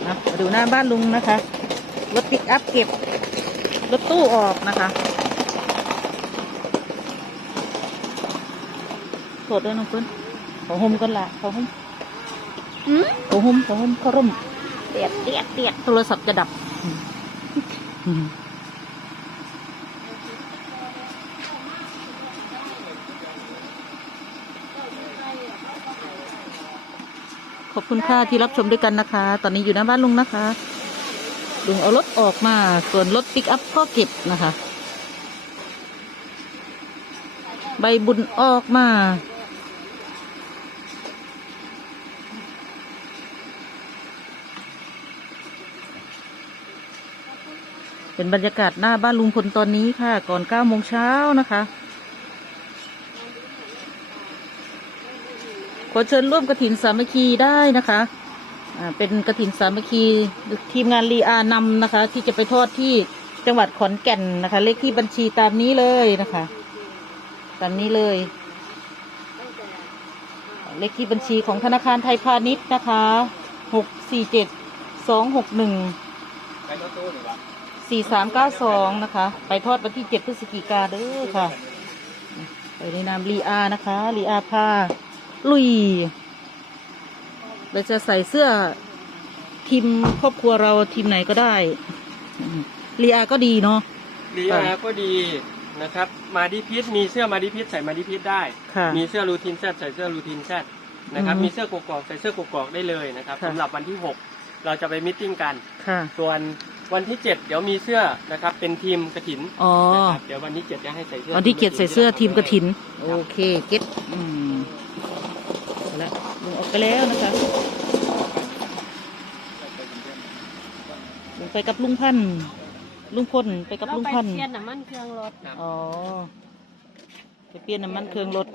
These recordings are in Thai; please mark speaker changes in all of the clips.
Speaker 1: นะมาดูหน้าบ้านลุงนะคะรถปิกอัพเก็บรถตู้ออกนะคะโทษด้วยน้องเพื่อนขอห่มกันละขอห่มขอร่มเตียดโทรศัพท์จะดับขอบคุณค่ะที่รับชมด้วยกันนะคะ ตอนนี้อยู่หน้าบ้านลุงนะคะลุงเอารถออกมาส่วนรถปิกอัพก็เก็บนะคะใบบุญออกมาเป็นบรรยากาศหน้าบ้านลุงพลตอนนี้ค่ะก่อน9 โมงเช้านะคะขอเชิญร่วมกฐินสามัคคีได้นะคะเป็นกฐินสามัคคีทีมงานรีอานำนะคะที่จะไปทอดที่จังหวัดขอนแก่นนะคะเลขที่บัญชีตามนี้เลยนะคะตามนี้เลยเลขที่บัญชีของธนาคารไทยพาณิชย์นะคะ647-261-4392นะคะไปทอดวันที่7 พฤศจิกายนเด้อค่ะไปในนามรีอานะคะรีอาพาลุยเราจะใส่เสื้อทีมครอบครัวเราทีมไหนก็ได้รีอาก็ดีเนาะ
Speaker 2: รีอาก็ดีนะครับมาดิพิษมีเสื้อมาดิพิษใส่มาดิพิษได้มีเสื้อรูทีนแซดใส่เสื้อรูทีนแซดนะครับมีเสื้อกกอกใส่เสื้อกกอกได้เลยนะครับสำหรับวันที่6เราจะไปมิทติ้งกันส่วนวันที่7เดี๋ยวมีเสื้อนะครับเป็นทีมกฐินนะครับเดี๋ยววันที่7จะให้ใส่เสื้อ
Speaker 1: วันที่7ใส่เสื้อทีมกฐินโอเคเก็ตแล้วลุงออกไปแล้วนะคะลุงไปกับลุงพันธุ์ลุงพลไปกับลุงพันธุ์
Speaker 3: ไปเปลี่ยนน้ำมันเครื่องรถ
Speaker 1: อ๋อไปเปลี่ยนน้ำมันเครื่องรถ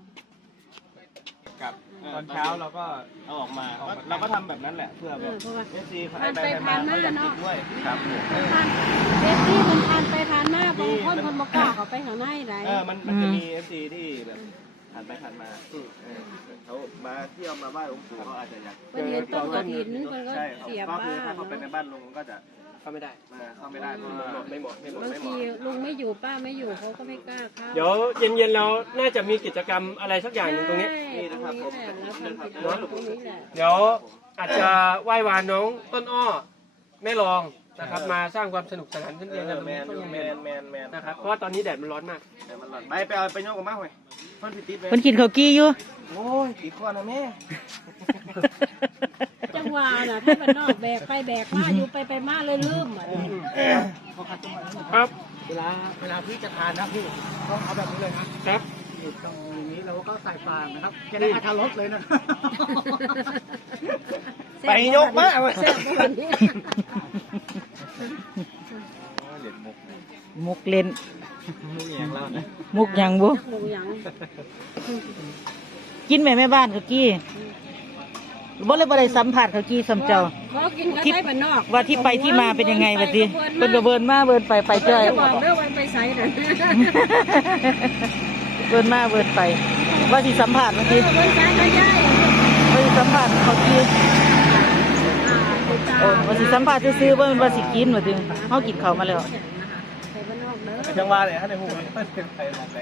Speaker 2: กับตอนเช้าเราก็เอาออกมาเราก็ทำแบบนั้นแหละเพื่อแบบซี
Speaker 3: ผ่านไปผ่านมาเนาะ
Speaker 2: ครับ
Speaker 3: เอฟซีมันผ่านไปผ่านมาบางคนคนบอกกล้าเขาไปข้างในไหน
Speaker 2: มันจะมีเอฟซีที่แบบผ่านไปผ่านมาเขามาเที่ยวมาบ้านหลวงปู่เขาอาจจะอยาก
Speaker 3: เป็นเห็นต้นกระถินมันก็เสียบ้า
Speaker 2: ถ้าเขาเป็นในบ้านลุงก็จะเข้าไม่ได้ไม่เหมาะ
Speaker 3: บางทีลุงไม่อยู่ป้าไม่อยู่เขาก็ไม่กล้าเข้า
Speaker 2: เดี๋ยวเย็นๆเราน่าจะมีกิจกรรมอะไรสักอย่างหนึ่งตรงนี้
Speaker 3: นี่นะครับผม
Speaker 2: เดี๋ยวอาจจะไหว้วานน้องต้นอ้อแม่รองนะครับมาสร้างความสนุกสนานขึ้นเรียนกันแมนนะครับเพราะว่าตอนนี้แดดมันร้อนมากไปเอาไปย่อกับมาหน่อย
Speaker 1: คนกินข้าวกี้อยู่
Speaker 2: โอ้ยติดคอนะแม่
Speaker 3: จังหวะน่ะถ้ามันนอกแบกไปแบกมาอยู่ไปมาเลยลืม
Speaker 2: ครับ
Speaker 4: เวลาพี่จะทานนะพี่ต้องเอาแบบนี้เลยนะครับตรงนี้เราก็ใส่ฟางนะครับจะได้อัตรสเลยนะ
Speaker 2: ไปยกมา
Speaker 3: แซ่บวันนี้
Speaker 1: มุกเล่นมุกยังบุกินแม่บ้านเขากี้บ่เลยบ่ได้สัมผัสเขากี้สัมเจ้า
Speaker 3: ที่
Speaker 1: ว่าที่ไปที่มาเป็นยังไงแบบนี้เป็นเบิร์นมาเบิร์นไปจ้อย
Speaker 3: ไปใส่นั่น
Speaker 1: เบิร์นมาเบิร์นไปว่าที่สัมผัสเมื่อกี้ว่าที่สัมผัสเขากี้ว่าที่สัมผัสซื้อว่ามันว่าสิกินว่าถึงเขากินเขามาแล้ว
Speaker 2: จังหวะเลยฮะในหูไปมองไหน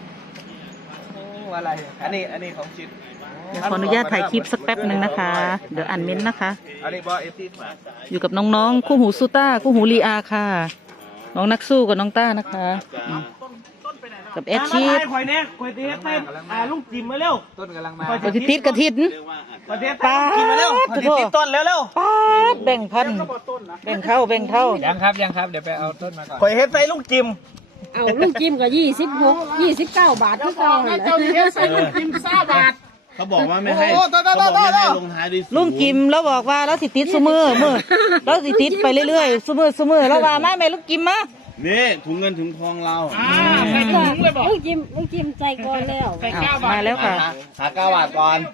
Speaker 2: อะไรอันนี้ของชิด
Speaker 1: ขออนุญาตถ่ายคลิปสักแป๊บหนึ่งนะคะเดี๋ยวอ่านเม้นต์นะคะอยู่กับน้องๆคู่หูซูต้าคู่หูลีอาค่ะน้องนักสู้กับน้องต้านะคะกับแอดชีพ
Speaker 2: คอยเนี่ยคอยตีให้ลุงจิมมาเร็ว
Speaker 4: ต้นกำลังมา
Speaker 1: คอยติดกระถิน
Speaker 2: ป้ามาเร็วติดต้นเร็ว
Speaker 1: ป้าแบ่งพันแบ่งเท่า
Speaker 4: ยังครับเดี๋ยวไปเอาต้นมาก่อน
Speaker 2: คอยเฮ็ดใส่ลุงจิม
Speaker 3: เอาลุงจิมกับ29 บาทที่เขา
Speaker 4: เจ้าเฮ็ดใส่ลุงจิม20 บาท
Speaker 5: เขาบอกว่าไม่ให้ลงท้ายด้วย
Speaker 1: ลุงจิมแล้วบอกว่าแล้วสิติดซุมือแล้วสิติดไปเรื่อยๆซุมือแล้วว่าแม่ลุงจิมมา
Speaker 5: นี่ถุงเงินถุงทองเรา
Speaker 4: ใส่ถุงเลยบอก
Speaker 3: ลุงจิมใจก่อนแล้ว
Speaker 4: ใส่9 บาท
Speaker 1: มาแล้วค่ะ
Speaker 5: หา9 บาทก่อน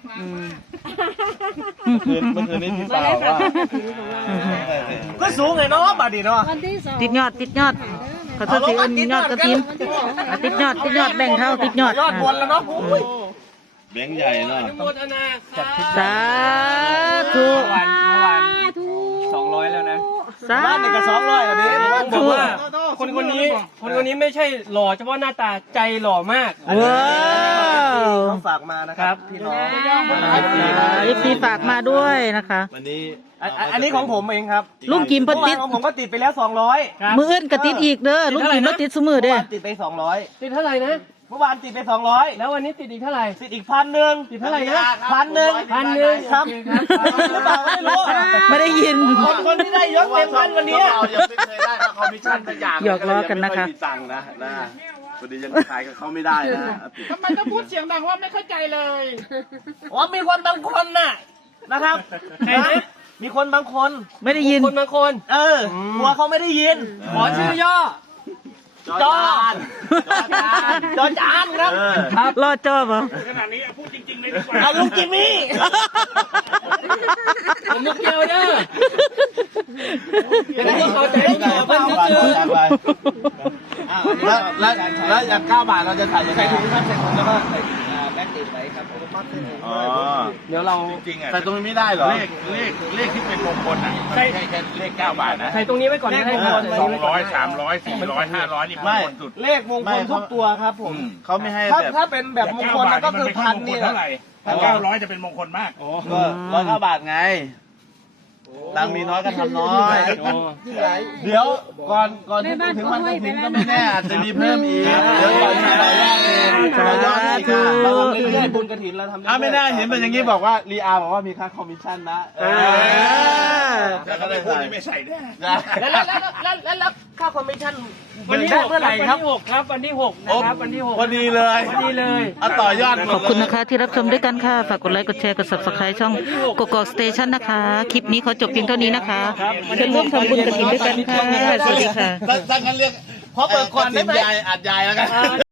Speaker 5: เมื่อคืนนี้พี่เปล่าว่า
Speaker 2: ก็สูงไงเนาะบาทดีเนาะ
Speaker 1: ติดยอดเขาจะถือยอดกระถิ่นติดยอดแบ่งเท่าติดยอด
Speaker 2: บนแล้วเนาะ
Speaker 5: แบงค์ใหญ่เนาะ
Speaker 1: สาธุสา
Speaker 4: บ้านหนึ่งกับ200อันนี้
Speaker 2: ต้องบอกว่าคนคนนี้ไม่ใช่หล่อเฉพาะหน้าตาใจหล่อมาก
Speaker 1: ว้าว
Speaker 4: เขาฝากมานะครับพี่น้อง
Speaker 1: เอฟซีฝากมาด้วยนะคะ
Speaker 5: วันนี้
Speaker 4: อันนี้ของผมเองครับ
Speaker 1: ลุงกิมเพิ่นติด
Speaker 4: ของผมก็ติดไปแล้ว200
Speaker 1: มืออื่นก็ติดอีกเด้อลุงกิมรถติดซุมือเด้อ
Speaker 4: ติดไป200
Speaker 2: ติดเท่าไหร่นะ
Speaker 4: เมื่อวานติดไป200
Speaker 2: แล้ววันนี้ติดอีกเท่าไหร่
Speaker 4: ติดอีก1,000
Speaker 2: ติดเท่าไหร่นะ
Speaker 4: 1,000ครับหรือเปล่าไม่รู้
Speaker 1: ไม่ได้ยิน
Speaker 4: คนที่ได้ยศเต็มพันวันนี้
Speaker 5: เรายังไม่เคยได้ค่าคอมมิชชั่นสักอย่าง
Speaker 1: หยอกล้อกันนะคะ
Speaker 5: ยังไม่อยมีตังค์นะพอดียังขายกับเขาไม่ได้นะ
Speaker 6: ทำไมต้องพูดเสียงดังว่าไม่เข้าใจเลย
Speaker 4: ว่ามีคนบางคนน่ะนะครับมีคนบางคน
Speaker 1: ไม่ได้ยิน
Speaker 2: คนบางคน
Speaker 4: กลัวเขาไม่ได้ยิน
Speaker 2: ขอชื่อย่อ
Speaker 4: จอจานครับ
Speaker 1: รอดจอบ่
Speaker 6: ขนาดนี้พูดจริงๆเลยดีกว่า
Speaker 4: เอาลุงจิมมี่
Speaker 2: ผมมุกเกียวเด้อเป็นคนเขาใจลูกหล่อเพิ่นซื่อ
Speaker 5: แล้วอย่าง9 บาทเราจะถ่ายยังไง
Speaker 4: ใส่ถุงครับใส่ถุงแล้วก็ใส่แบ็คติดไว้ครับผม
Speaker 5: อ๋อ
Speaker 2: เดี๋ยวเรา
Speaker 5: จริงอ่ะแต่ตรงนี้ไม่ได้เหรอ
Speaker 6: เลขที่เป็นมงคลอ่ะไม่ใช่แค่เลข9 บาทนะ
Speaker 2: ใส่ตรงนี้ไว้ก่อนก็ได้ครับ
Speaker 6: 200 300 400 500นี่มงคลสุด
Speaker 4: เลขมงคลทุกตัวครับผม
Speaker 5: เขาไม่ให้
Speaker 4: ถ้า
Speaker 5: แบบ
Speaker 4: เป็นแบบมงคลก็คือพันนี่
Speaker 6: เท่าไหร่ถ้า900จะเป็นมงคลมาก
Speaker 5: ก็109 บาทไง ตังค์มีน้อยก็ทำน้อย เดี๋ยวก่อนที่ถึงวันกฐินก็ไม่แน่อาจจะมีเพิ่มอีก เดี๋ยวก่อนที่เราย่างเองเราย่างอีก
Speaker 4: เราทำเรื่อยๆบุญกฐินเราทำเรื่อยๆ
Speaker 5: ไม่ได้เห็นเป็นอย่างนี้บอกว่ารีอาบอกว่ามีค่าคอมมิชชั่นนะ
Speaker 6: แล้วก็ไม่พูดนี่ไม่ใส่แน่
Speaker 4: แล้วค่าคอมมิชชั่น
Speaker 2: วันที่
Speaker 4: เมื่อไหร่ครับ
Speaker 2: 6ครับวันที่6นะครับวันที่6
Speaker 5: พอดีเลย
Speaker 2: พอดีเลย
Speaker 5: เอาต่อยอดหม
Speaker 1: ข
Speaker 5: ด
Speaker 1: อบคุณนะคะที่รับชมด้วยกันค่ะ ฝากกดไลค์ กดแชร์ กด subscribe ช่องกกอกสเตชันนะคะ คลิปนี้ขอจบเพียงเท่านี้นะคะเชิญร่วมทำบุญกฐินด้วยกันค่ะ สวัสดีค่ะ
Speaker 5: ถ้างั้นเรียก
Speaker 4: พอเปิดก่อนได้ไหม
Speaker 5: ยายอัดยายแล้วกัน